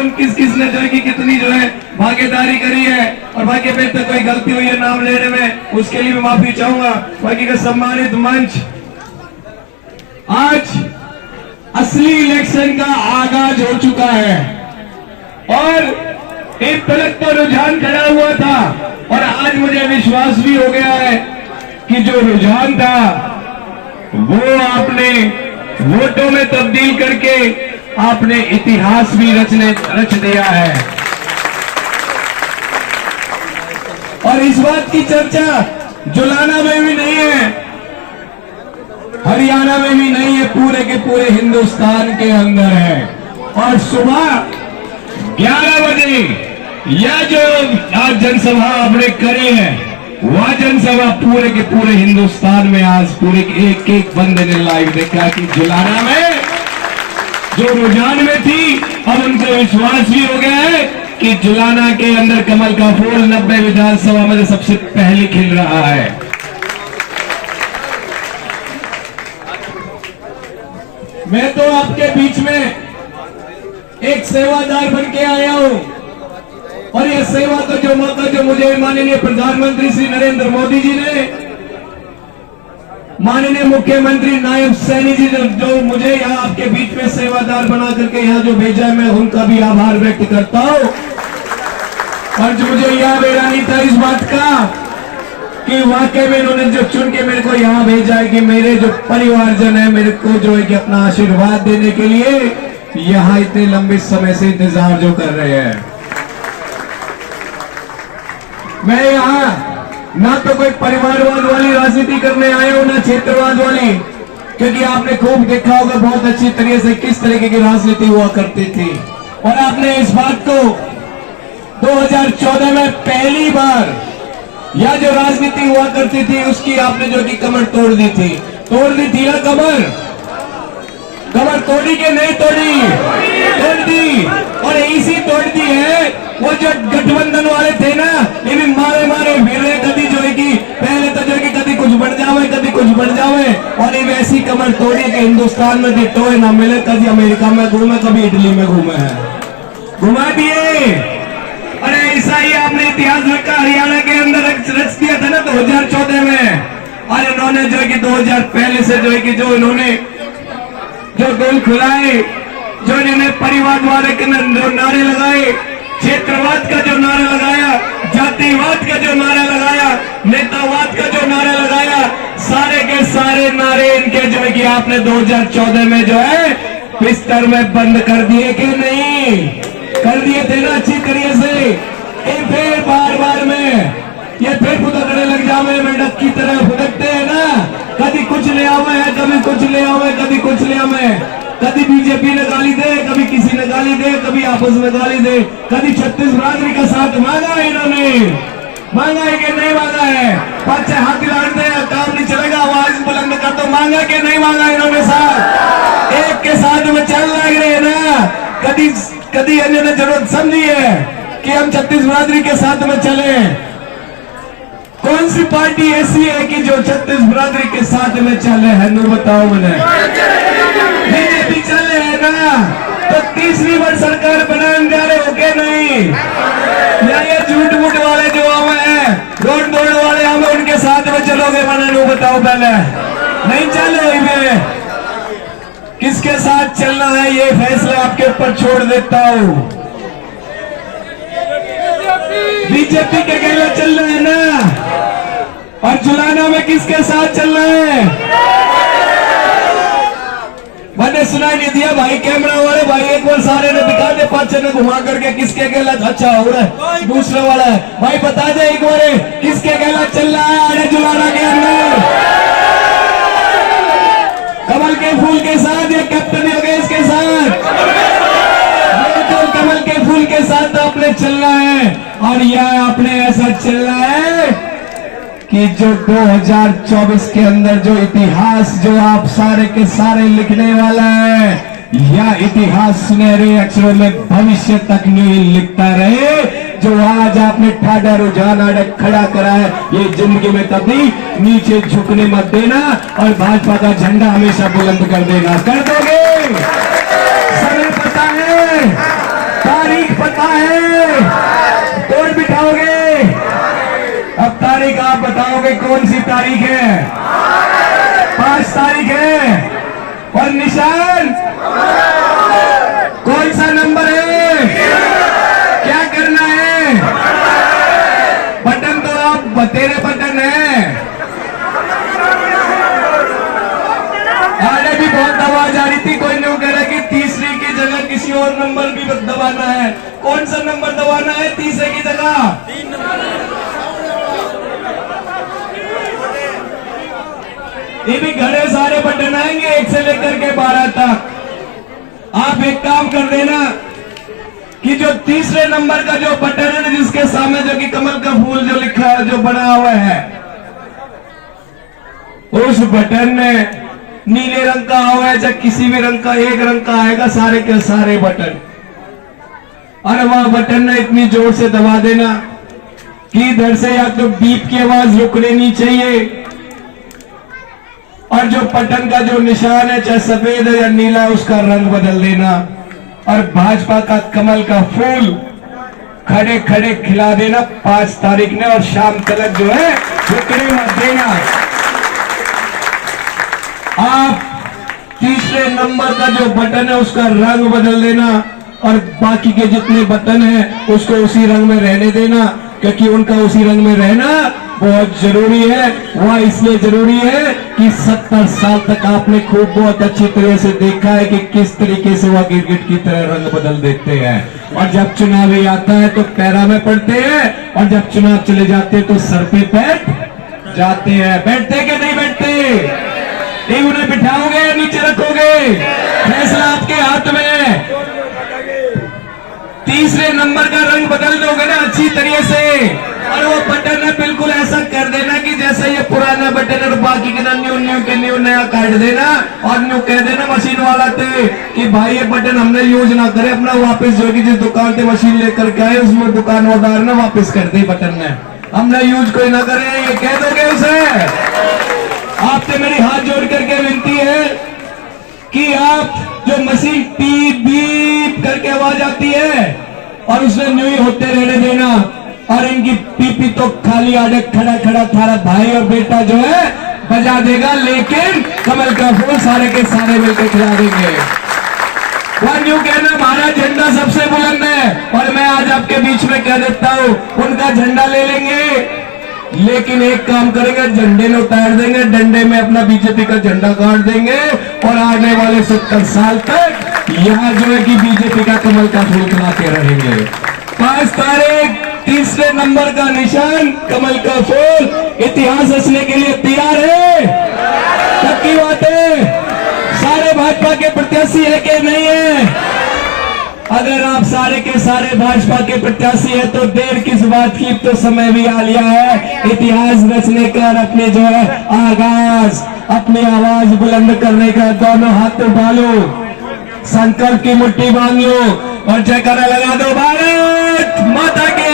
कौन किस किसने जो है कि कितनी जो है भागीदारी करी है, और बाकी पे तो कोई गलती हुई है नाम लेने में, उसके लिए मैं माफी चाहूंगा। बाकी का सम्मानित मंच, आज असली इलेक्शन का आगाज हो चुका है और एक तरफ तो रुझान खड़ा हुआ था, और आज मुझे विश्वास भी हो गया है कि जो रुझान था वो आपने वोटों में तब्दील करके आपने इतिहास भी रच दिया है। और इस बात की चर्चा जुलाना में भी नहीं है, हरियाणा में भी नहीं है, पूरे के पूरे हिंदुस्तान के अंदर है। और सुबह 11 बजे यह जो आज जनसभा आपने करी है, वह जनसभा पूरे के पूरे हिंदुस्तान में आज पूरे एक एक बंदे ने लाइव देखा कि जुलाना में जो रुझान में थी, अब उनको विश्वास भी हो गया है कि जुलाना के अंदर कमल का फूल 90 विधानसभा में सबसे पहले खिल रहा है। मैं तो आपके बीच में एक सेवादार बन के आया हूं, और यह सेवा का जो मौका जो मुझे माननीय प्रधानमंत्री श्री नरेंद्र मोदी जी ने, माननीय मुख्यमंत्री नायब सैनी जी ने जो मुझे यहाँ आपके बीच में सेवादार बना करके यहाँ जो भेजा है, मैं उनका भी आभार व्यक्त करता हूँ। और जो मुझे यह बेड़ा नहीं था इस बात का कि वाकई में इन्होंने जो चुन के मेरे को यहाँ भेजा है कि मेरे जो परिवारजन है मेरे को जो है कि अपना आशीर्वाद देने के लिए यहाँ इतने लंबे समय से इंतजार जो कर रहे हैं। मैं यहाँ ना तो कोई परिवारवाद वाली राजनीति करने आया हूं, ना क्षेत्रवाद वाली, क्योंकि आपने खूब देखा होगा बहुत अच्छी तरीके से किस तरीके की राजनीति हुआ करती थी। और आपने इस बात को 2014 में पहली बार यह जो राजनीति हुआ करती थी उसकी आपने जो कि कमर तोड़ दी थी ना कमर तोड़ी के नहीं तोड़ दी। और इसी तोड़ दी है वो जो गठबंधन वाले थे ना, ये भी मारे फिर रहे, कभी जो है कि पहले तो जो है कि कभी कुछ बन जावे, और ये वैसी कमर तोड़ी कि हिंदुस्तान में दिटोए ना मिले, कभी अमेरिका में घूमे, कभी इटली में घूमे हैं, घुमा दिए। अरे ऐसा ही आपने इतिहास रखा, हरियाणा के अंदर रच दिया था ना 2014 में। और इन्होंने जो है कि 2000 पहले से जो है कि जो इन्होंने जो गोल खुलाए, जो इन्होंने परिवारवाद के जो नारे लगाए, क्षेत्रवाद का जो नारा लगाया, जातिवाद का जो नारा लगाया, नेतावाद का जो नारा लगाया, सारे के सारे नारे इनके जो है कि आपने 2014 में जो है बिस्तर में बंद कर दिए कि नहीं? कर दिए थे ना अच्छी तरीके से। फिर बार में ये फिर फुदकने लग जावे, मेंढक की तरह फुदकते हैं ना, कभी कुछ ले आवे है, कभी कुछ ले आवे, कभी कुछ ले आवे, कभी बीजेपी ने गाली दे, कभी किसी ने गाली दे, कभी आपस में गाली दे, कभी छत्तीस बरादरी का साथ मांगा है इन्होंने, मांगा है कि नहीं मांगा है? पांच हाथ हिलाते हैं, काम नहीं चलेगा, आवाज बुलंद कर दो, मांगा कि नहीं मांगा इन्होंने? साथ एक के साथ में चल लग रहे हैं ना। कभी इन्होंने जरूरत समझी है कि हम छत्तीस बरादरी के साथ में चले? कौन सी पार्टी ऐसी है कि जो छत्तीस बरादरी के साथ में चले है? नो बताओ मुझे। बीजेपी चले है ना, तो तीसरी बार सरकार बनाने जा रहे हो के नहीं? या ये झूठ मूठ वाले जो हमें है, रोड दौड़ वाले हमें उनके साथ में चलोगे? मैंने नो बताओ पहले, नहीं चलो। किसके साथ चलना है ये फैसला आपके ऊपर छोड़ देता हूं। बीजेपी के कहना चलना है ना, और जुलाना में किसके साथ चलना है? मैंने सुनाई नहीं दिया भाई, कैमरा वाले भाई एक बार सारे ने दिखा दे, पांच ने घुमा करके किसके कहला अच्छा हो रहा है, दूसरा वाला है भाई बता दे एक बार किसके कहला चल रहा है आड़े जुलाना के अंदर? कमल के फूल के साथ या कैप्टन योगेश के साथ? तो कमल के फूल के साथ आपने चलना है, और यह आपने ऐसा चलना है कि जो 2024 के अंदर जो इतिहास जो आप सारे के सारे लिखने वाला है, यह इतिहास सुनहरे अक्षरों में भविष्य तक नहीं लिखता रहे। जो आज आपने ठाडा रुझान खड़ा करा है, ये जिंदगी में कभी नीचे झुकने मत देना, और भाजपा का झंडा हमेशा बुलंद कर देना। कर दोगे? समय पता है, तारीख कौन सी तारीख है? 5 तारीख है। और निशान कौन सा नंबर है? क्या करना है? बटन तो आप तेरे बटन है। आगे भी बहुत आवाज आ रही थी, कोई नहीं कह रहा कि तीसरे की जगह किसी और नंबर भी दबाना है। कौन सा नंबर दबाना है तीसरे की जगह? 3 नंबर। ये भी घड़े सारे बटन आएंगे 1 से लेकर के 12 तक। आप एक काम कर देना कि जो तीसरे नंबर का जो बटन है जिसके सामने जो कि कमल का फूल जो लिखा है, जो बना हुआ है, उस बटन में नीले रंग का हुआ है या किसी भी रंग का, एक रंग का आएगा, सारे के सारे बटन। और वह बटन ने इतनी जोर से दबा देना कि इधर से या तो बीप की आवाज रुक लेनी चाहिए, और जो बटन का जो निशान है, चाहे सफेद है या नीला, उसका रंग बदल देना। और भाजपा का कमल का फूल खड़े खड़े खिला देना 5 तारीख ने, और शाम तक जो है रुकने मत देना। आप तीसरे नंबर का जो बटन है उसका रंग बदल देना, और बाकी के जितने बटन हैं उसको उसी रंग में रहने देना, क्योंकि उनका उसी रंग में रहना बहुत जरूरी है। वह इसलिए जरूरी है कि 70 साल तक आपने खूब बहुत अच्छी तरह से देखा है कि किस तरीके से वह गिरगिट की तरह रंग बदल देते हैं। और जब चुनाव आता है तो पैरा में पड़ते हैं, और जब चुनाव चले जाते हैं तो सर पे बैठ जाते हैं। बैठते कि नहीं बैठते? नहीं, उन्हें बिठाओगे या नीचे रखोगे? फैसला आपके हाथ में है। तीसरे नंबर का रंग बदल दोगे ना अच्छी तरीके से, और वो बटन है बिल्कुल ऐसा कर देना कि जैसे ये पुराना बटन है, बाकी के न्यू न्यू के न्यू नया काट देना, और न्यू कह देना मशीन वाला थे कि भाई ये बटन हमने यूज ना करे, अपना वापस जो कि जिस दुकान से मशीन लेकर के आए उसमें दुकानदार ने वापस कर दी बटन ने, हमने यूज कोई ना करे, ये कह दोगे उसे? आपसे मेरी हाथ जोड़ करके विनती है कि आप जो मशीन पीप बीप करके आवाज आती है और उसमें न्यू ही होते रहने देना, और इनकी पीपी तो खाली आड़े खड़ा खड़ा थारा भाई और बेटा जो है बजा देगा, लेकिन कमल का फूल सारे के सारे मिलकर खिला देंगे। वह न्यू कहना हमारा झंडा सबसे बुलंद है, और मैं आज आपके बीच में कह देता हूं उनका झंडा ले लेंगे, लेकिन एक काम करेंगे, झंडे में उतार देंगे, डंडे में अपना बीजेपी का झंडा गाड़ देंगे, और आने वाले 70 साल तक यहाँ जो है कि बीजेपी का कमल का फूल खिलाते रहेंगे। 5 तारीख तीसरे नंबर का निशान कमल का फूल। इतिहास रचने के लिए तैयार है? पक्की बात है? सारे भाजपा के प्रत्याशी है कि नहीं है? अगर आप सारे के सारे भाजपा के प्रत्याशी है तो देर किस बात की, तो समय भी आ लिया है इतिहास रचने का, और अपने जो है आगाज, अपनी आवाज बुलंद करने का। दोनों हाथ उठा लो, संकल्प की मुट्ठी बांध लो और जयकारा लगा दो, भारत माता की।